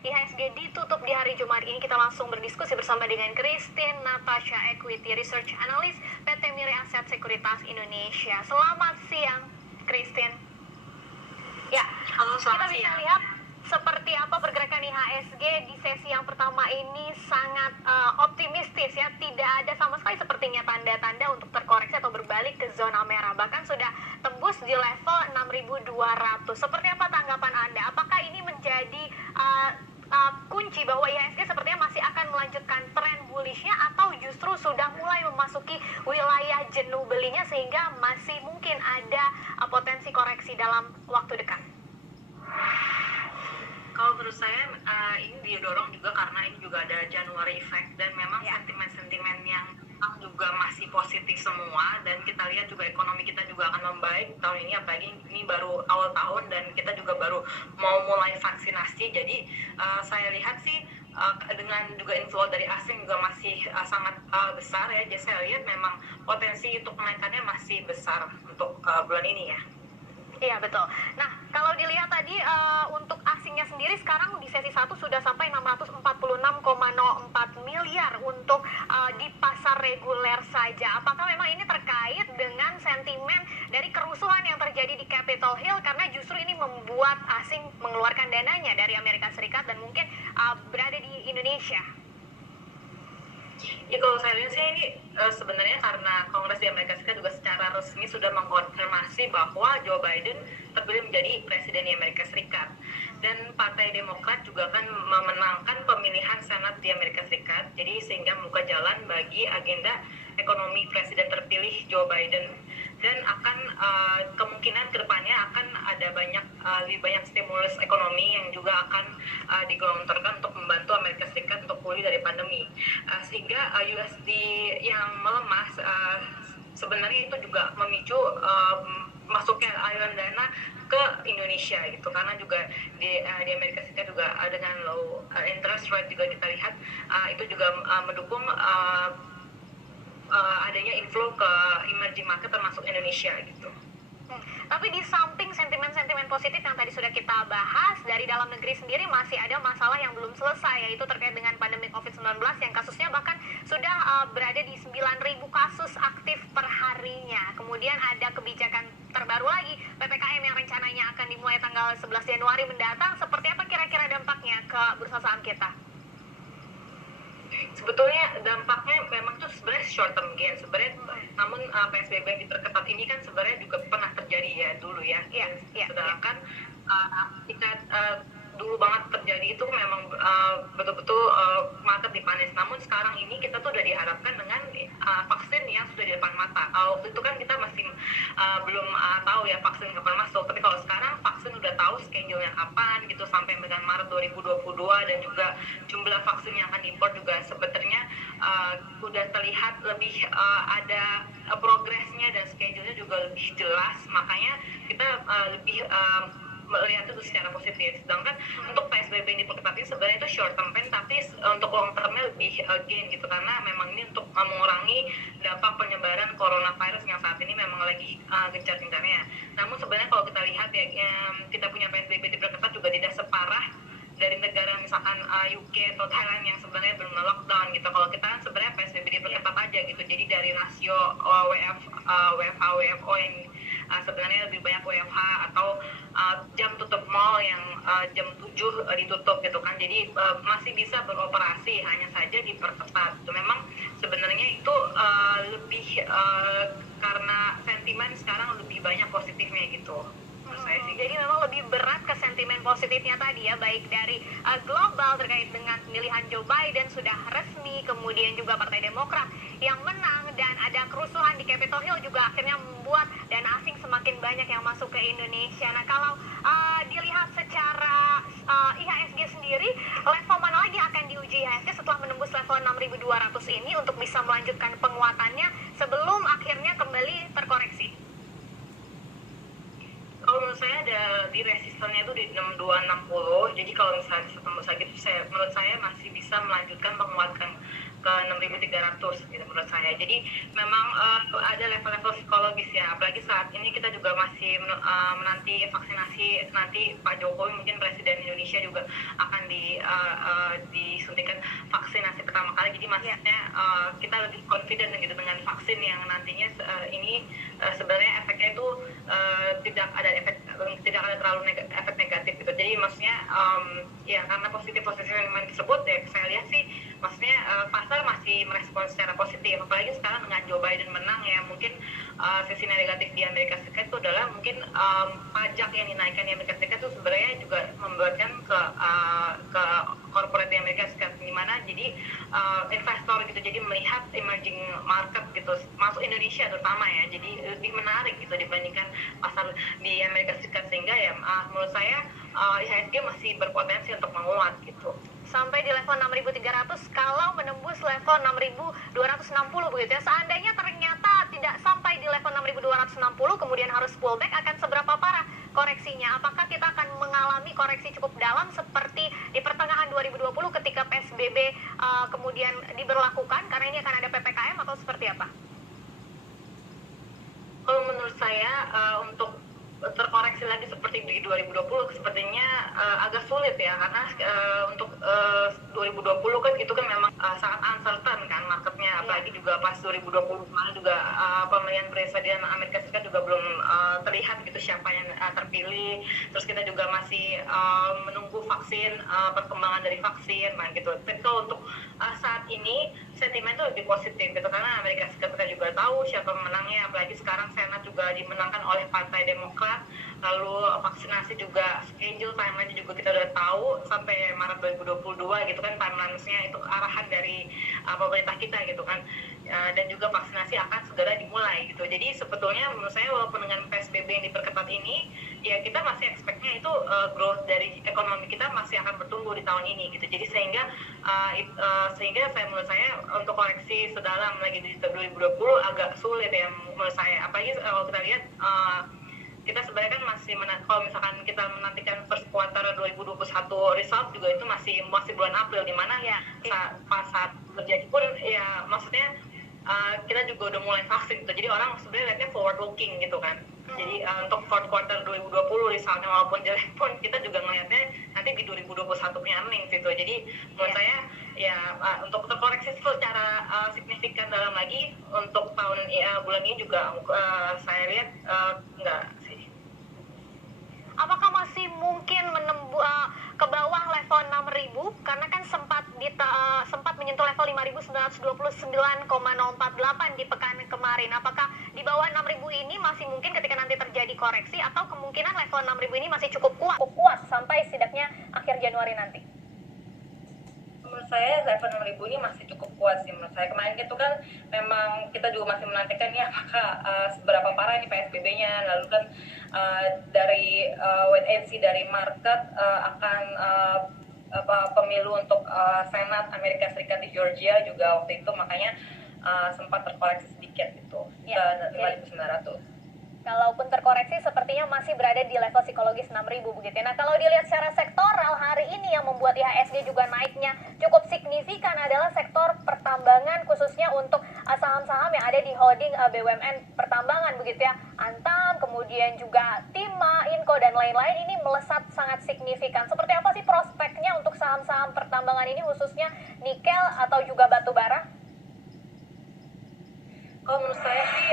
IHSG ditutup di hari Jumat ini. Kita langsung berdiskusi bersama dengan Christine Natasha, Equity Research Analyst PT Miri Aset Sekuritas Indonesia. Selamat siang, Christine. Ya, Halo, kita bisa lihat seperti apa pergerakan IHSG di sesi yang pertama ini sangat optimistis ya. Tidak ada sama sekali sepertinya tanda-tanda untuk terkoreksi atau berbalik ke zona merah. Bahkan sudah tembus di level 6.200. Seperti apa tanggapan Anda? Apakah ini menjadi kunci bahwa IHSG sepertinya masih akan melanjutkan tren bullishnya atau justru sudah mulai memasuki wilayah jenuh belinya sehingga masih mungkin ada potensi koreksi dalam waktu dekat? Kalau menurut saya ini didorong juga karena ini juga ada January effect dan memang sentimen-sentimen yang juga masih positif semua, dan kita lihat juga ekonomi kita juga akan membaik tahun ini, apalagi ini baru awal tahun dan kita juga baru mau mulai vaksinasi. Jadi saya lihat sih dengan juga inflow dari asing juga masih sangat besar ya. Jadi saya lihat memang potensi untuk kenaikannya masih besar untuk bulan ini ya. Iya betul. Nah kalau dilihat tadi untuk asingnya sendiri sekarang di sesi 1 sudah sampai 646,04 miliar untuk di pasar reguler saja. Apakah memang ini terkait dengan sentimen dari kerusuhan yang terjadi di Capitol Hill, karena justru ini membuat asing mengeluarkan dananya dari Amerika Serikat dan mungkin berada di Indonesia? Ya kalau saya lihat sih ini sebenarnya karena Kongres di Amerika Serikat juga secara resmi sudah mengkonfirmasi bahwa Joe Biden terpilih menjadi presiden di Amerika Serikat, dan Partai Demokrat juga akan memenangkan pemilihan Senat di Amerika Serikat, jadi sehingga membuka jalan bagi agenda ekonomi presiden terpilih Joe Biden, dan akan kemungkinan kedepannya akan ada lebih banyak stimulus ekonomi yang juga akan digelontorkan untuk membantu Amerika Serikat untuk pulih dari pandemi, sehingga USD yang melemah sebenarnya itu juga memicu masuknya aliran dana ke Indonesia gitu, karena juga di Amerika Serikat juga dengan low interest rate juga kita lihat itu juga mendukung adanya inflow ke emerging market termasuk Indonesia gitu. Tapi di samping sentimen-sentimen positif yang tadi sudah kita bahas, dari dalam negeri sendiri masih ada masalah yang belum selesai, yaitu terkait dengan pandemi COVID-19 yang kasusnya bahkan sudah berada di 9.000 kasus aktif per harinya. Kemudian ada kebijakan terbaru lagi, PPKM yang rencananya akan dimulai tanggal 11 Januari mendatang. Seperti apa kira-kira dampaknya ke bursa saham kita? Sebetulnya dampaknya memang itu sebenarnya short term gain sebenarnya, namun PSBB yang diperketat ini kan sebenarnya juga pernah terjadi ya dulu ya. Sedangkan ketika dulu banget terjadi itu memang betul-betul market dipanis. Namun sekarang ini kita tuh udah diharapkan dengan vaksin yang sudah di depan mata. Waktu itu kan kita masih belum tahu ya vaksin kapan masuk. Tapi kalau sekarang vaksin udah tahu schedule-nya kapan gitu, sampai dengan Maret 2022, dan juga jumlah vaksin yang akan diimpor juga sebenarnya udah terlihat lebih ada progresnya dan schedule-nya juga lebih jelas. Makanya kita lebih melihat itu secara positif. Sedangkan untuk PSBB yang diperketat ini sebenarnya itu short term pain, tapi untuk long termnya lebih gain gitu, karena memang ini untuk mengurangi dampak penyebaran coronavirus yang saat ini memang lagi gencar-gencarnya. Namun sebenarnya kalau kita lihat ya, kita punya PSBB diperketat juga tidak separah dari negara misalkan UK atau Thailand yang sebenarnya belum lockdown gitu. Kalau kita kan sebenarnya PSBB diperketat aja gitu. Jadi dari rasio WFH WFO yang sebenarnya lebih banyak WFH, atau jam tutup mall yang jam 7 ditutup gitu kan. Jadi masih bisa beroperasi, hanya saja diperketat. Itu memang sebenarnya itu lebih karena sentimen sekarang lebih banyak positifnya gitu. Jadi memang lebih berat ke sentimen positifnya tadi ya, baik dari global terkait dengan pemilihan Joe Biden sudah resmi, kemudian juga Partai Demokrat yang menang, dan ada kerusuhan di Capitol Hill juga akhirnya membuat dana asing semakin banyak yang masuk ke Indonesia. Nah kalau dilihat secara IHSG sendiri, level mana lagi akan diuji IHSG setelah menembus level 6.200 ini untuk bisa melanjutkan penguatannya sebelum akhirnya kembali terkoreksi? Kalau menurut saya ada di resistennya itu di 6260. Jadi kalau misalnya bisa tembus lagi itu menurut saya masih bisa melanjutkan penguatan ke 6.300 gitu menurut saya. Jadi memang ada level-level psikologis ya, apalagi saat ini kita juga masih menanti vaksinasi. Nanti Pak Jokowi mungkin Presiden Indonesia juga akan disuntikan vaksinasi pertama kali, jadi maksudnya kita lebih confident gitu dengan vaksin yang nantinya ini sebenarnya efeknya itu tidak ada terlalu efek negatif gitu. Jadi maksudnya ya karena positif sentimen tersebut ya saya lihat sih maksudnya pasar masih merespon secara positif, apalagi sekarang dengan Joe Biden menang ya, mungkin sisi negatif di Amerika Serikat itu adalah mungkin pajak yang dinaikkan di Amerika Serikat itu sebenarnya juga membuatkan ke corporate di Amerika Serikat, dimana jadi investor gitu jadi melihat emerging market gitu masuk Indonesia terutama ya, jadi lebih menarik gitu dibandingkan pasar di Amerika Serikat, sehingga ya menurut saya IHSG masih berpotensi untuk menguat gitu sampai di level 6.300 kalau menembus level 6.260 begitu ya. Seandainya ternyata tidak sampai di level 6.260 kemudian harus pullback, akan seberapa parah koreksinya? Apakah kita akan mengalami koreksi cukup dalam seperti di pertengahan 2020 ketika PSBB kemudian diberlakukan karena ini akan ada PPKM, atau seperti apa? Kalau menurut saya untuk terkoreksi lagi seperti di 2020 sepertinya agak sulit ya, karena untuk 2020 kan itu kan memang sangat uncertain kan marketnya, apalagi juga pas 2020 kemarin juga pemilihan presiden Amerika Serikat juga belum terlihat gitu siapa yang terpilih, terus kita juga masih menunggu vaksin, perkembangan dari vaksin gitu. Tapi kalau untuk saat ini sentimen itu lebih positif gitu, karena Amerika Serikat kita juga tahu siapa pemenangnya, apalagi sekarang Senat juga dimenangkan oleh Partai Demokrat. Lalu vaksinasi juga schedule timeline juga kita udah tahu sampai Maret 2022 gitu kan, timeline-nya itu arahan dari pemerintah kita gitu kan, dan juga vaksinasi akan segera dimulai gitu. Jadi sebetulnya menurut saya walaupun dengan PSBB yang diperketat ini ya kita masih expect-nya itu growth dari ekonomi kita masih akan bertumbuh di tahun ini gitu. Jadi sehingga menurut saya untuk koreksi sedalam lagi di 2020 agak sulit ya menurut saya, apalagi kalau kita lihat kita sebenarnya kan masih kalau misalkan kita menantikan first quarter 2021 result juga itu masih bulan April, di mana ya saat terjadi pun ya maksudnya kita juga udah mulai vaksin gitu, jadi orang sebenarnya lihatnya forward looking gitu kan. Jadi untuk fourth quarter 2020 resultnya walaupun jelek pun kita juga ngelihatnya nanti di 2021 punya earnings gitu. Jadi menurut saya ya untuk terkoreksi secara signifikan dalam lagi untuk tahun bulan ini juga saya lihat enggak sih. Apakah masih mungkin ke bawah level 6.000 karena kan sempat menyentuh level 5.929,048 di pekan kemarin. Apakah di bawah 6.000 ini masih mungkin ketika nanti terjadi koreksi, atau kemungkinan level 6.000 ini masih cukup kuat sampai setidaknya akhir Januari nanti? Menurut saya level 6.000 ini masih cukup kuat sih menurut saya. Kemarin itu kan memang kita juga masih menantikan ya apakah seberapa parah ini PSBB-nya, lalu kan dari wait and see dari market akan pemilu untuk Senat Amerika Serikat di Georgia juga waktu itu, makanya sempat terkoreksi sedikit gitu ke 5.900. Kalaupun terkoreksi sepertinya masih berada di level psikologis 6.000 begitu. Nah, kalau dilihat secara sektoral hari ini yang membuat IHSG juga naiknya cukup signifikan adalah sektor pertambangan, khususnya untuk saham-saham yang ada di holding BUMN pertambangan begitu ya. Antam, kemudian juga Timah, Inco dan lain-lain ini melesat sangat signifikan. Seperti apa sih prospeknya untuk saham-saham pertambangan ini, khususnya nikel atau juga batu bara? Kalau menurut saya sih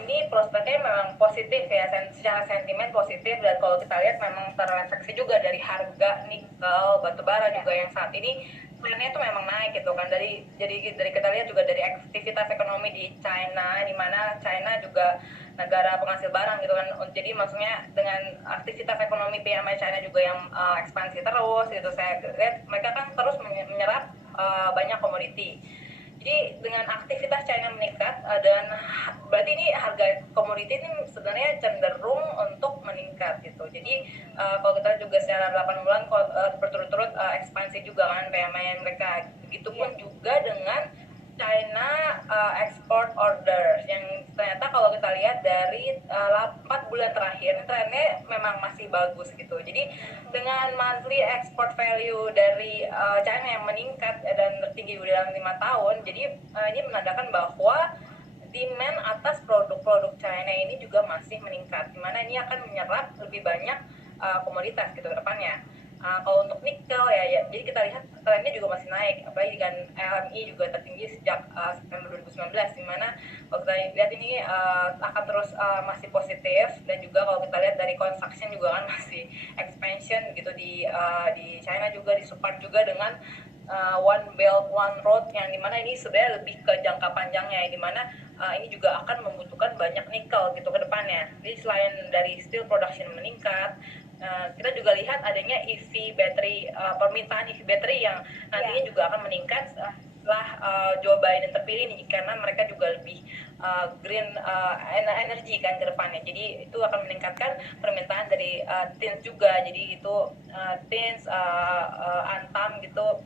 ini prospeknya memang positif ya, secara sentimen positif, dan kalau kita lihat memang terrefleksi juga dari harga nikel, batubara juga yang saat ini trennya itu memang naik gitu kan. Jadi kita lihat juga dari aktivitas ekonomi di China, di mana China juga negara penghasil barang gitu kan. Jadi maksudnya dengan aktivitas ekonomi PMI China juga yang ekspansi terus gitu, saya lihat mereka kan terus menyerap banyak komoditi. Jadi dengan aktivitas China meningkat dan berarti ini harga komoditi ini sebenarnya cenderung untuk meningkat gitu. Jadi kalau kita juga secara 8 bulan berturut-turut ekspansi juga kan PMI mereka. Begitupun juga dengan China export order yang ternyata kalau kita lihat dari 4 bulan terakhir trennya memang masih bagus gitu. Jadi dengan monthly export value dari China yang meningkat dan tertinggi dalam 5 tahun, jadi ini menandakan bahwa demand atas produk-produk China ini juga masih meningkat, dimana ini akan menyerap lebih banyak komoditas gitu ke depannya. Kalau untuk nikel ya, jadi kita lihat trennya juga masih naik, apalagi dengan LME juga tertinggi sejak September 2019, dimana kalau kita lihat ini akan terus masih positif, dan juga kalau kita lihat dari construction juga kan masih expansion gitu di China, juga disupport juga dengan One Belt One Road, yang dimana ini sebenarnya lebih ke jangka panjangnya, dimana ini juga akan membutuhkan banyak nikel gitu ke depannya. Jadi selain dari steel production meningkat, kita juga lihat adanya EV battery, permintaan EV battery yang nantinya juga akan meningkat setelah Joe Biden terpilih nih, karena mereka juga lebih green energy kan ke depannya. Jadi itu akan meningkatkan permintaan dari tins juga. Jadi itu tins, antam gitu,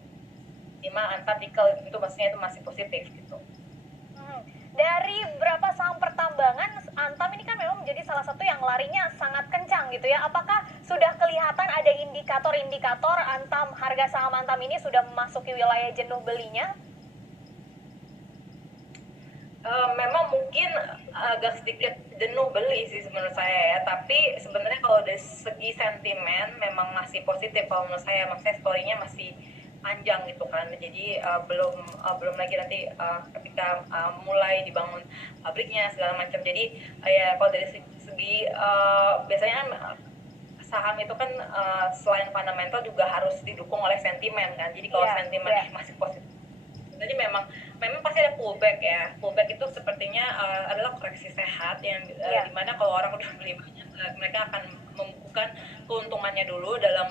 antam nikel itu maksudnya itu masih positif gitu. Dari berapa saham pertambangan, Antam ini kan memang menjadi salah satu yang larinya sangat kencang gitu ya. Apakah sudah kelihatan ada indikator-indikator harga saham Antam ini sudah memasuki wilayah jenuh belinya? Memang mungkin agak sedikit jenuh beli sih menurut saya ya, tapi sebenarnya kalau dari segi sentimen memang masih positif kalau menurut saya. Maksudnya story-nya masih panjang gitu kan, jadi belum lagi nanti ketika mulai dibangun pabriknya segala macam. Jadi ya kalau dari segi biasanya saham itu kan selain fundamental juga harus didukung oleh sentimen kan. Jadi kalau sentimen masih positif, jadi memang pasti ada pullback ya. Pullback itu sepertinya adalah koreksi sehat yang dimana kalau orang udah beli banyak, mereka akan membukukan keuntungannya dulu dalam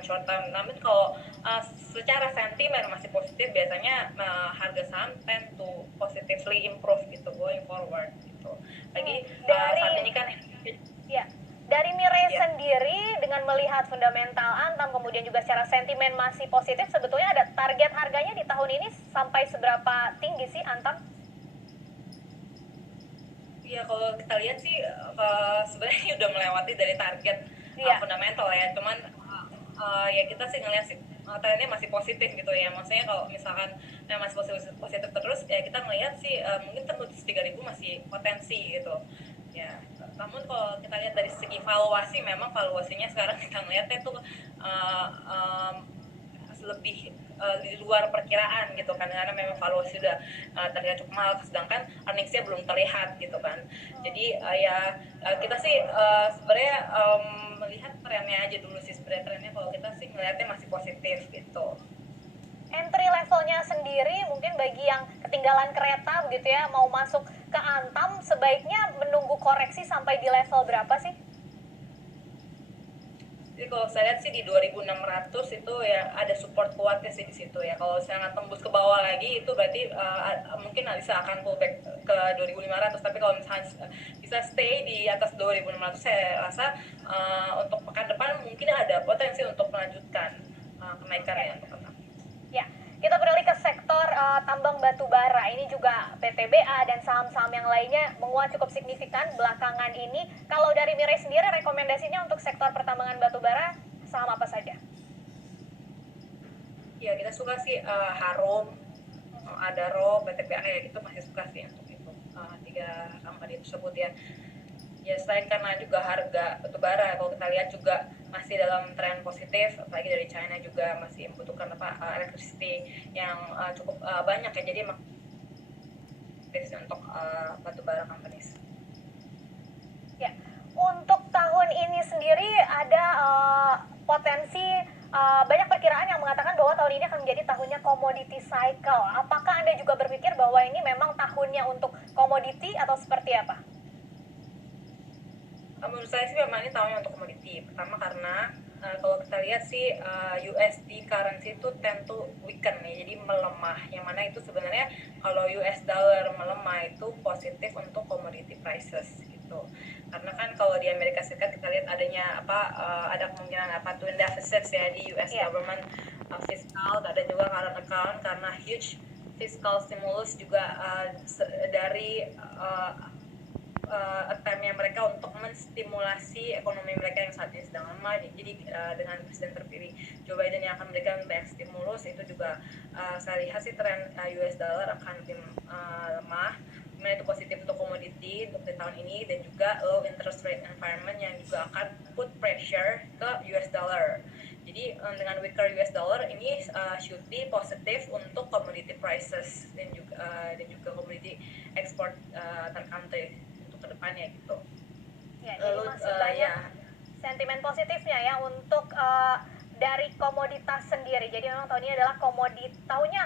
short term. Namun kalau secara sentimen masih positif, biasanya harga saham tend to positively improve gitu going forward gitu. Lagi saat ini kan dari Mirai sendiri, dengan melihat fundamental Antam, kemudian juga secara sentimen masih positif, sebetulnya ada target harganya di tahun ini sampai seberapa tinggi sih Antam? Ya kalau kita lihat sih sebenarnya udah melewati dari target fundamental ya. Cuman ya kita sih ngelihat sih trennya masih positif gitu ya. Maksudnya kalau misalkan masih positif terus ya, kita melihat sih mungkin tembus 3.000 masih potensi gitu ya. Namun kalau kita lihat dari segi valuasi, memang valuasinya sekarang kita melihatnya tuh lebih di luar perkiraan gitu kan, karena memang valuasi sudah terlihat cukup mahal, sedangkan earningsnya belum terlihat gitu kan. Jadi kita sih sebenarnya melihat trennya aja dulu sih. Sebenarnya trennya kalau kita sih melihatnya masih positif gitu. Entry levelnya sendiri mungkin bagi yang ketinggalan kereta begitu ya, mau masuk ke Antam sebaiknya menunggu koreksi sampai di level berapa sih? Jadi kalau saya lihat sih di 2.600 itu ya ada support kuatnya sih di situ ya. Kalau saya tembus ke bawah lagi itu berarti mungkin bisa akan pullback ke 2.500. Tapi kalau misalnya bisa stay di atas 2.600, saya rasa untuk pekan depan mungkin ada potensi untuk melanjutkan kenaikannya untuk pekan. Ya, kita beralih ke sektor tambang batu bara. Ini juga PTBA dan saham-saham yang lainnya menguat cukup signifikan belakangan ini. Kalau dari Mirai sendiri, rekomendasinya untuk sektor pertambangan batu bara saham apa saja? Ya, kita suka sih Harum, Adaro, PTBA ya, itu masih suka sih untuk itu 3 company tersebut ya. Ya selain karena juga harga batubara, kalau kita lihat juga masih dalam tren positif, apalagi dari China juga masih membutuhkan electricity yang cukup banyak ya. Jadi untuk batubara companies. Ya, untuk tahun ini sendiri ada potensi banyak perkiraan yang mengatakan bahwa tahun ini akan menjadi tahunnya commodity cycle. Apakah Anda juga berpikir bahwa ini memang tahunnya untuk komoditi atau seperti apa? Menurut saya sih memang ini tahunnya untuk komoditi. Pertama karena kalau kita lihat sih USD currency itu tend to weaken nih, jadi melemah. Yang mana itu sebenarnya kalau US dollar melemah itu positif untuk commodity prices gitu. Karena kan kalau di Amerika Serikat kita lihat adanya ada kemungkinan twin deficits ya di US government fiscal, ada juga current account karena huge fiscal stimulus juga dari attempt-nya mereka untuk menstimulasi ekonomi mereka yang saat ini sedang lemah. Jadi dengan presiden terpilih Joe Biden yang akan memberikan banyak stimulus, itu juga saya lihat sih tren US dollar akan lebih lemah. Kemudian itu positif untuk komoditi untuk di tahun ini, dan juga low interest rate environment yang juga akan put pressure ke US dollar. Jadi dengan weaker US dollar ini should be positif untuk commodity prices dan juga commodity ekspor terkantai untuk kedepannya gitu. Ya, jadi masih banyak sentimen positifnya ya untuk dari komoditas sendiri. Jadi memang tahun ini adalah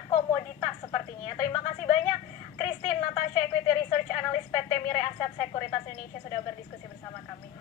komoditas sepertinya. Terima kasih banyak Christine Natasha, Equity Research Analyst PT Mirae Asset Sekuritas Indonesia sudah berdiskusi bersama kami.